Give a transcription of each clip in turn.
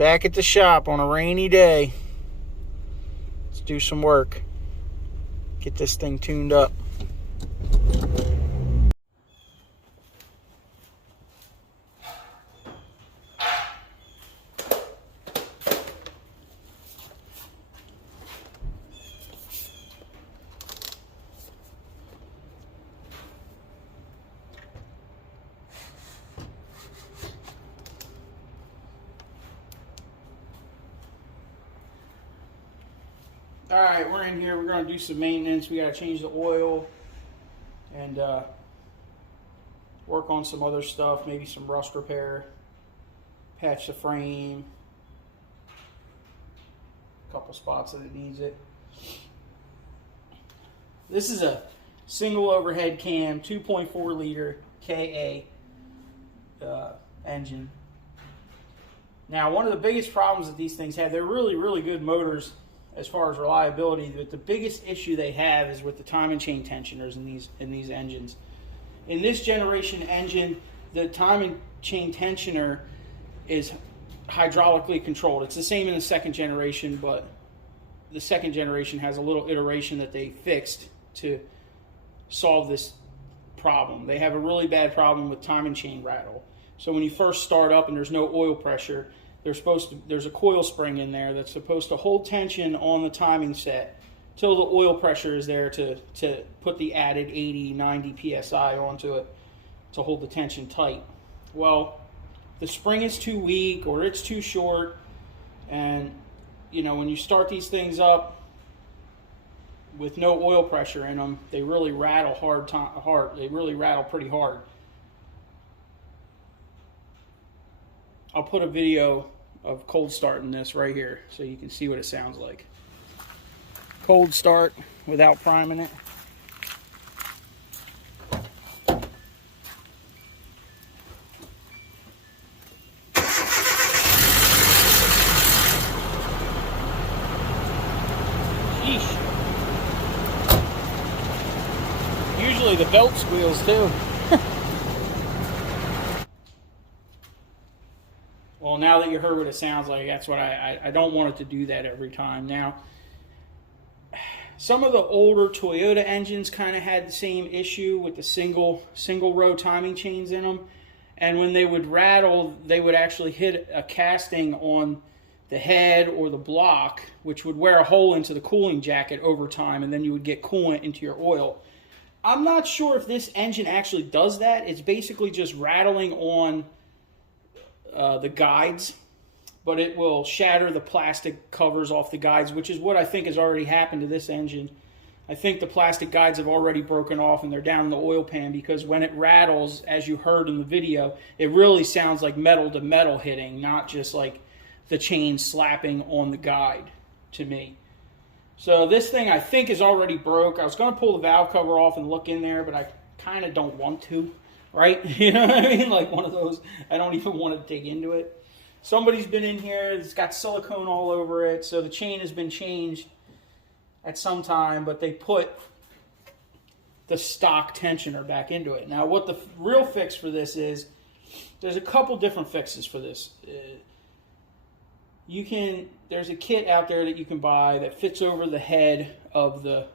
Back at the shop on a rainy day. Let's do some work. Get this thing tuned up. Alright, we're in here. We're going to do some maintenance. We got to change the oil and work on some other stuff, maybe some rust repair, patch the frame, a couple spots that it needs it. This is a single overhead cam, 2.4 liter KA engine. Now, one of the biggest problems that these things have, they're really, really good motors as far as reliability, but the biggest issue they have is with the timing chain tensioners in these engines. In this generation engine, the timing chain tensioner is hydraulically controlled. It's the same in the second generation, but the second generation has a little iteration that they fixed to solve this problem. They have a really bad problem with timing chain rattle. So when you first start up and there's no oil pressure, there's a coil spring in there that's supposed to hold tension on the timing set till the oil pressure is there to put the added 80, 90 psi onto it to hold the tension tight. Well, the spring is too weak or it's too short, and you know, when you start these things up with no oil pressure in them, they really rattle hard. They really rattle pretty hard. I'll put a video of cold starting this right here so you can see what it sounds like. Cold start without priming it. Sheesh. Usually the belt squeals too. Well, now that you heard what it sounds like, that's what I don't want it to do that every time. Now, some of the older Toyota engines kind of had the same issue with the single row timing chains in them. And when they would rattle, they would actually hit a casting on the head or the block, which would wear a hole into the cooling jacket over time, and then you would get coolant into your oil. I'm not sure if this engine actually does that. It's basically just rattling on the guides, but it will shatter the plastic covers off the guides, which is what I think has already happened to this engine. I think the plastic guides have already broken off and they're down in the oil pan, because when it rattles, as you heard in the video, it really sounds like metal to metal hitting, not just like the chain slapping on the guide to me. So this thing I think is already broke. I was going to pull the valve cover off and look in there, but I kind of don't want to. Right? You know what I mean? Like one of those, I don't even want to dig into it. Somebody's been in here, it's got silicone all over it, so the chain has been changed at some time, but they put the stock tensioner back into it. Now, what the real fix for this is, there's a couple different fixes for this. There's a kit out there that you can buy that fits over the head of the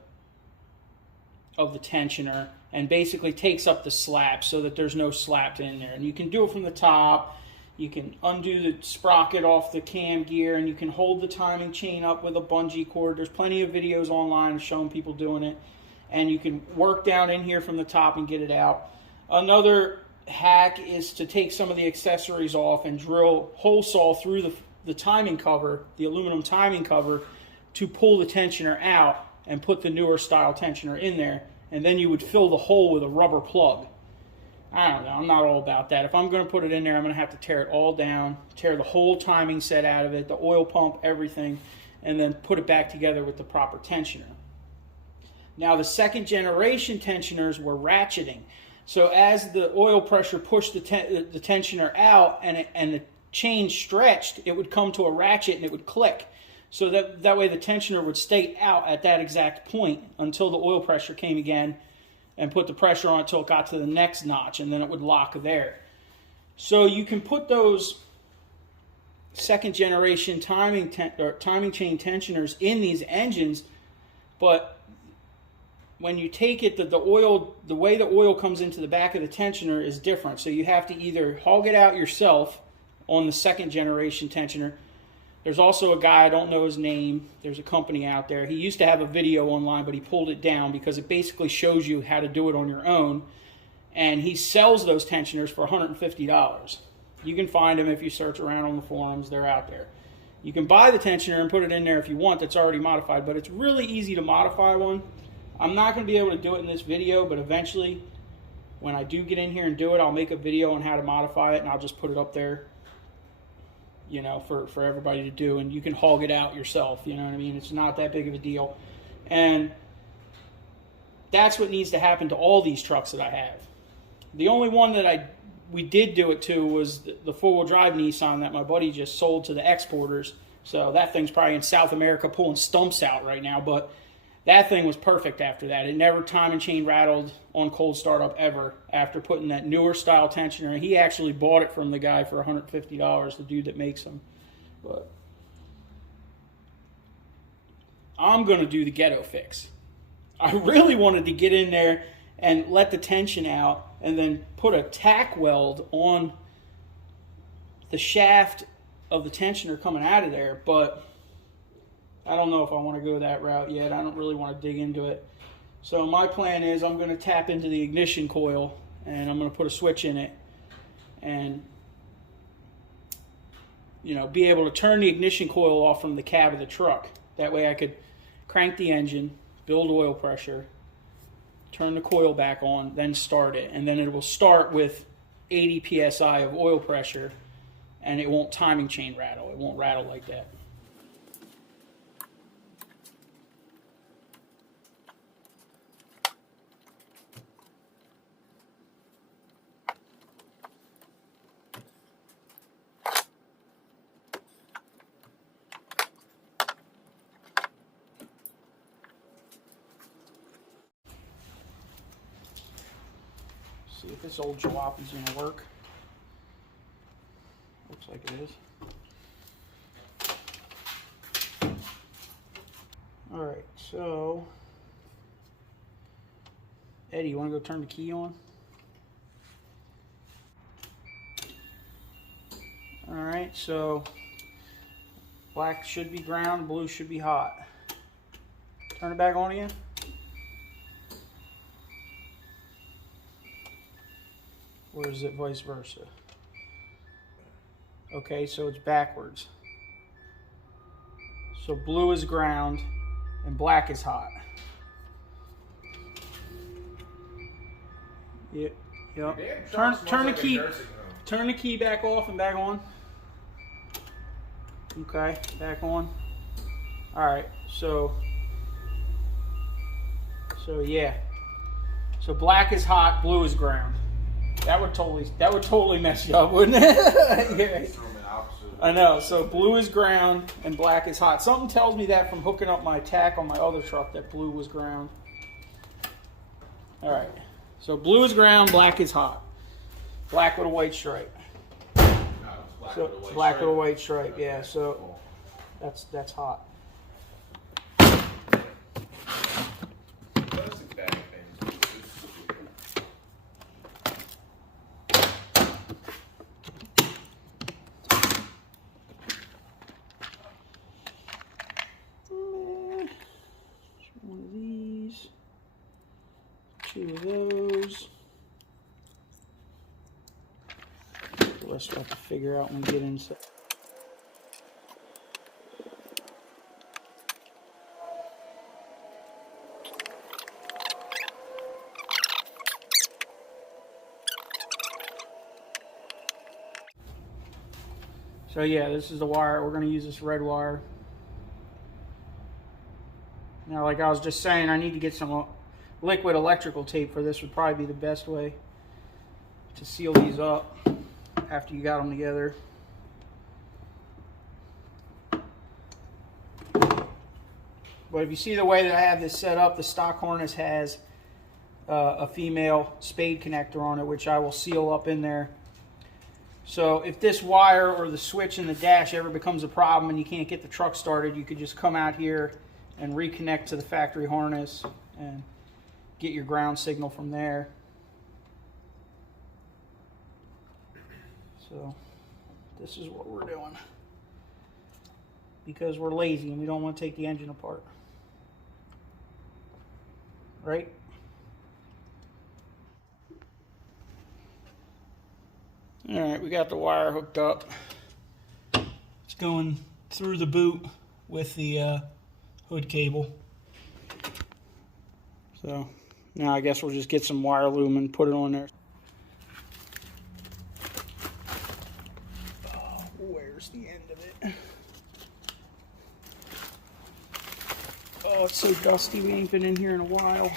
tensioner and basically takes up the slap so that there's no slap in there. And you can do it from the top. You can undo the sprocket off the cam gear, and you can hold the timing chain up with a bungee cord. There's plenty of videos online showing people doing it. And you can work down in here from the top and get it out. Another hack is to take some of the accessories off and drill hole saw through the timing cover, the aluminum timing cover, to pull the tensioner out and put the newer style tensioner in there. And then you would fill the hole with a rubber plug. I don't know, I'm not all about that. If I'm going to put it in there, I'm going to have to tear it all down, tear the whole timing set out of it, the oil pump, everything, and then put it back together with the proper tensioner. Now, the second generation tensioners were ratcheting. So as the oil pressure pushed the tensioner out and the chain stretched, it would come to a ratchet and it would click. So that way the tensioner would stay out at that exact point until the oil pressure came again and put the pressure on until it got to the next notch, and then it would lock there. So you can put those second generation timing chain tensioners in these engines, but when you take it, the way the oil comes into the back of the tensioner is different. So you have to either hog it out yourself on the second generation tensioner. There's also a guy, I don't know his name, there's a company out there. He used to have a video online, but he pulled it down because it basically shows you how to do it on your own. And he sells those tensioners for $150. You can find them if you search around on the forums, they're out there. You can buy the tensioner and put it in there if you want that's already modified, but it's really easy to modify one. I'm not going to be able to do it in this video, but eventually, when I do get in here and do it, I'll make a video on how to modify it, and I'll just put it up there, you know, for everybody to do, and you can hog it out yourself, you know what I mean? It's not that big of a deal. And that's what needs to happen to all these trucks that I have. The only one that we did do it to was the four-wheel drive Nissan that my buddy just sold to the exporters. So that thing's probably in South America pulling stumps out right now, but that thing was perfect after that. It never time and chain rattled on cold startup ever after putting that newer style tensioner. And he actually bought it from the guy for $150, the dude that makes them. But I'm going to do the ghetto fix. I really wanted to get in there and let the tension out and then put a tack weld on the shaft of the tensioner coming out of there, but I don't know if I want to go that route yet. I don't really want to dig into it. So my plan is I'm going to tap into the ignition coil and I'm going to put a switch in it and, you know, be able to turn the ignition coil off from the cab of the truck. That way I could crank the engine, build oil pressure, turn the coil back on, then start it. And then it will start with 80 psi of oil pressure and it won't timing chain rattle. It won't rattle like that. See if this old jalopi's gonna work. Looks like it is. Alright, so Eddie, you wanna go turn the key on? Alright, so black should be ground, blue should be hot. Turn it back on again. Or is it vice versa? Okay, so it's backwards. So blue is ground and black is hot. Yep. Turn the key back off and back on. Okay, back on. All right, so yeah. So black is hot, blue is ground. That would totally mess you up, wouldn't it? Yeah. I know. So blue is ground and black is hot. Something tells me that from hooking up my tack on my other truck that blue was ground. All right. So blue is ground, black is hot. Black with a white stripe. So black with a white stripe. Yeah. So that's hot. One of these, two of those. The rest we'll have to figure out when we get inside. So yeah, this is the wire. We're going to use this red wire. Now, like I was just saying, I need to get some liquid electrical tape for this. Would probably be the best way to seal these up after you got them together. But if you see the way that I have this set up, the stock harness has a female spade connector on it, which I will seal up in there So if this wire or the switch in the dash ever becomes a problem and you can't get the truck started, you could just come out here and reconnect to the factory harness and get your ground signal from there. So this is what we're doing because we're lazy and we don't want to take the engine apart. Right? All right, we got the wire hooked up. It's going through the boot with the hood cable. So now I guess we'll just get some wire loom and put it on there. Oh, where's the end of it? Oh, it's so dusty. We ain't been in here in a while.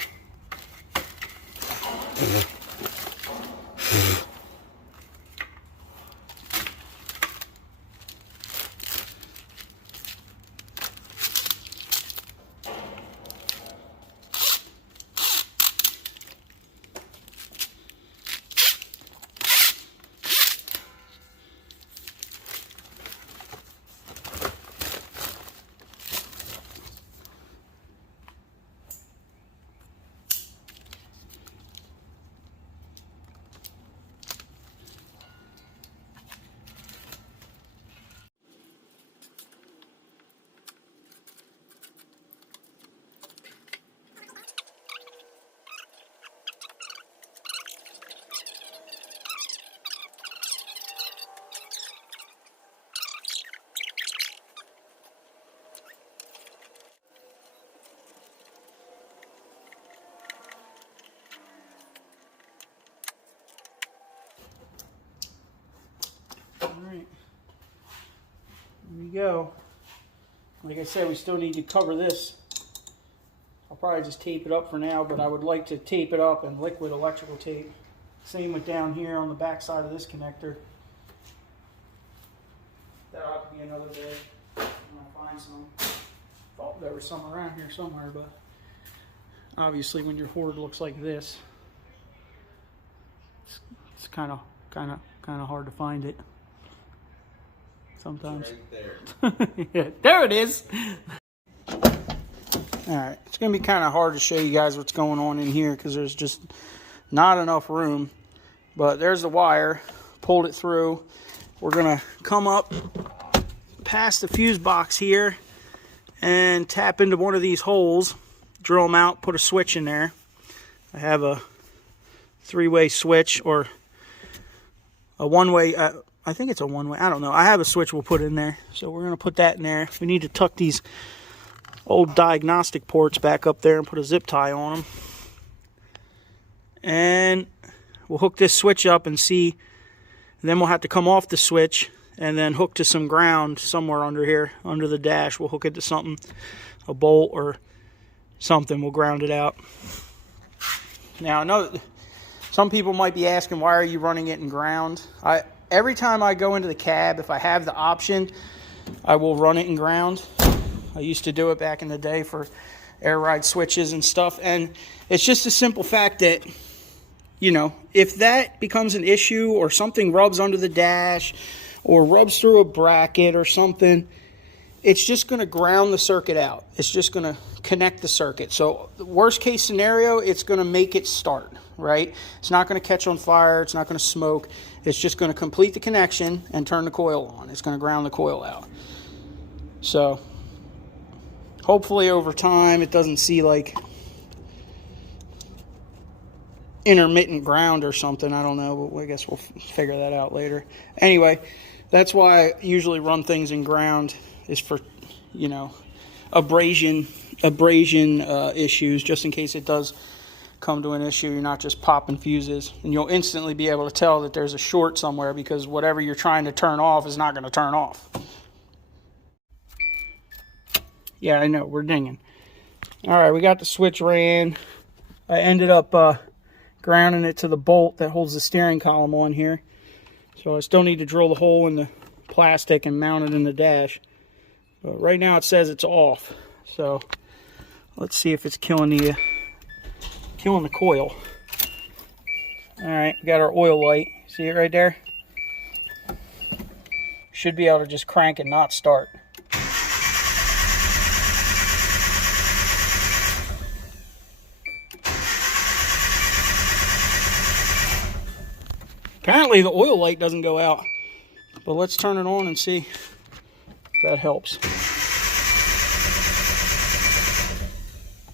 Alright, here we go. Like I said, we still need to cover this. I'll probably just tape it up for now, but I would like to tape it up in liquid electrical tape. Same with down here on the back side of this connector. That ought to be another day. I'm gonna find some. Thought there was some around here somewhere, but obviously when your hoard looks like this, it's kind of hard to find it. Sometimes. Right there. Yeah, there it is. Alright, it's going to be kind of hard to show you guys what's going on in here because there's just not enough room. But there's the wire. Pulled it through. We're going to come up past the fuse box here and tap into one of these holes. Drill them out, put a switch in there. I have a three-way switch or a one-way. I think it's a one-way. I don't know. I have a switch we'll put in there. So we're going to put that in there. We need to tuck these old diagnostic ports back up there and put a zip tie on them. And we'll hook this switch up and see. And then we'll have to come off the switch and then hook to some ground somewhere under here, under the dash. We'll hook it to something, a bolt or something. We'll ground it out. Now, I know some people might be asking, why are you running it in ground? Every time I go into the cab, if I have the option, I will run it in ground. I used to do it back in the day for air ride switches and stuff. And it's just a simple fact that, you know, if that becomes an issue or something rubs under the dash or rubs through a bracket or something, it's just going to ground the circuit out. It's just going to connect the circuit. So the worst case scenario, it's going to make it start, right? It's not going to catch on fire. It's not going to smoke. It's just going to complete the connection and turn the coil on. It's going to ground the coil out. So hopefully over time it doesn't see like intermittent ground or something. I don't know, but I guess we'll figure that out later. Anyway, that's why I usually run things in ground, is for, you know, abrasion issues, just in case it does come to an issue. You're not just popping fuses, and you'll instantly be able to tell that there's a short somewhere because whatever you're trying to turn off is not going to turn off. Yeah, I know, we're dinging. Alright, we got the switch ran. I ended up grounding it to the bolt that holds the steering column on here. So I still need to drill the hole in the plastic and mount it in the dash. But right now it says it's off. So let's see if it's killing the coil. Alright, we got our oil light. See it right there? should be able to just crank and not start. Apparently the oil light doesn't go out, but let's turn it on and see if that helps.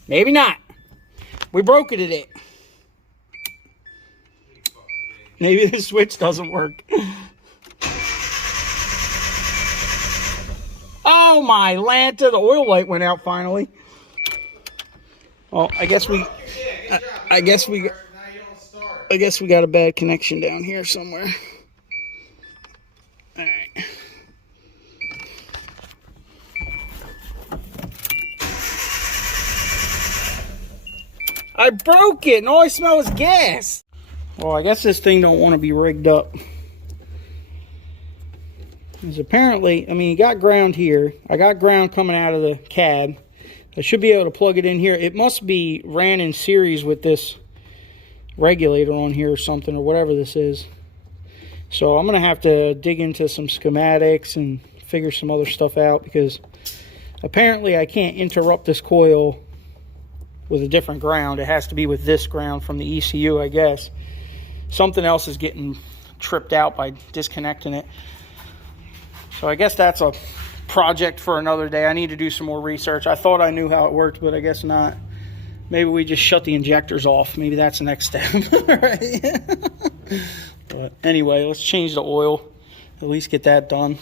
Maybe not. We broke it today. Maybe the switch doesn't work. Oh my Lanta, the oil light went out finally. Well, I guess we got a bad connection down here somewhere. All right. I broke it and all I smell is gas. Well, I guess this thing don't want to be rigged up. Because apparently, I mean, you got ground here. I got ground coming out of the cab. I should be able to plug it in here. It must be ran in series with this regulator on here or something, or whatever this is. So I'm going to have to dig into some schematics and figure some other stuff out, because apparently I can't interrupt this coil with a different ground. It has to be with this ground from the ECU, I guess. Something else is getting tripped out by disconnecting it. So I guess that's a project for another day. I need to do some more research. I thought I knew how it worked, but I guess not. Maybe we just shut the injectors off. Maybe that's the next step. Right? But anyway, let's change the oil. At least get that done.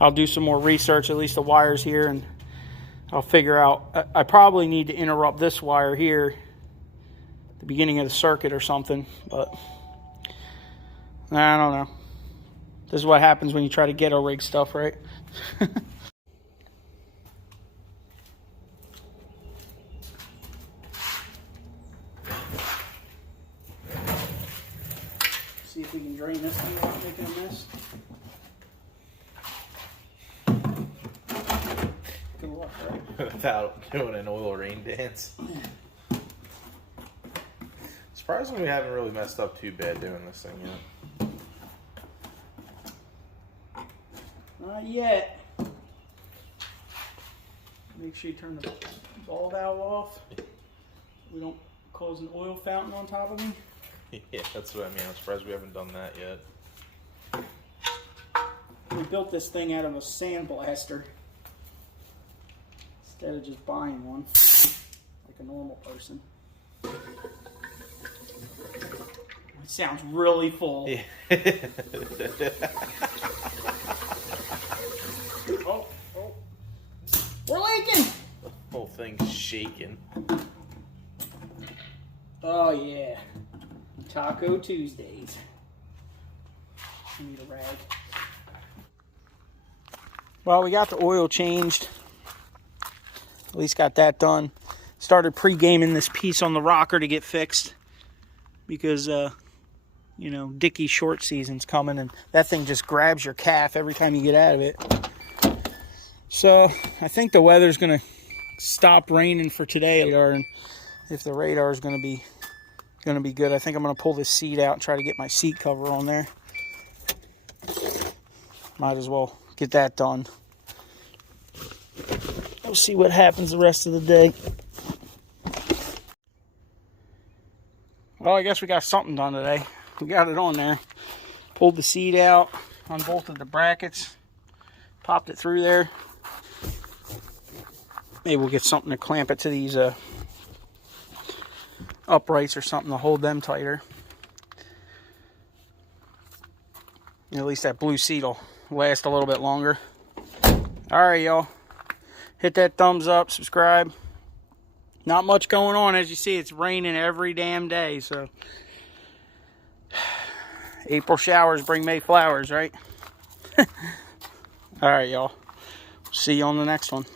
I'll do some more research, at least the wires here, and I'll figure out. I probably need to interrupt this wire here at the beginning of the circuit or something, but I don't know. This is what happens when you try to ghetto rig stuff, right? See if we can drain this thing without making a mess. Good luck, right? Without doing an oil rain dance. Surprisingly, we haven't really messed up too bad doing this thing yet. Not yet. Make sure you turn the ball valve off. We don't cause an oil fountain on top of me. Yeah, that's what I mean. I'm surprised we haven't done that yet. We built this thing out of a sandblaster instead of just buying one like a normal person. It sounds really full. Yeah. Oh. We're leaking! The whole thing's shaking. Oh yeah. Taco Tuesdays. I need a rag. Well, we got the oil changed. At least got that done. Started pre-gaming this piece on the rocker to get fixed. Because, you know, Dickey short season's coming, and that thing just grabs your calf every time you get out of it. So, I think the weather's going to stop raining for today. And if the radar is going to be good, I think I'm going to pull this seat out and try to get my seat cover on there. Might as well get that done. We'll see what happens the rest of the day. Well, I guess we got something done today. We got it on there. Pulled the seat out, unbolted the brackets, popped it through there. Maybe we'll get something to clamp it to these uprights or something to hold them tighter. At least that blue seat will last a little bit longer. Alright, y'all. Hit that thumbs up, subscribe. Not much going on. As you see, it's raining every damn day, so April showers bring May flowers, right? Alright, y'all. See you on the next one.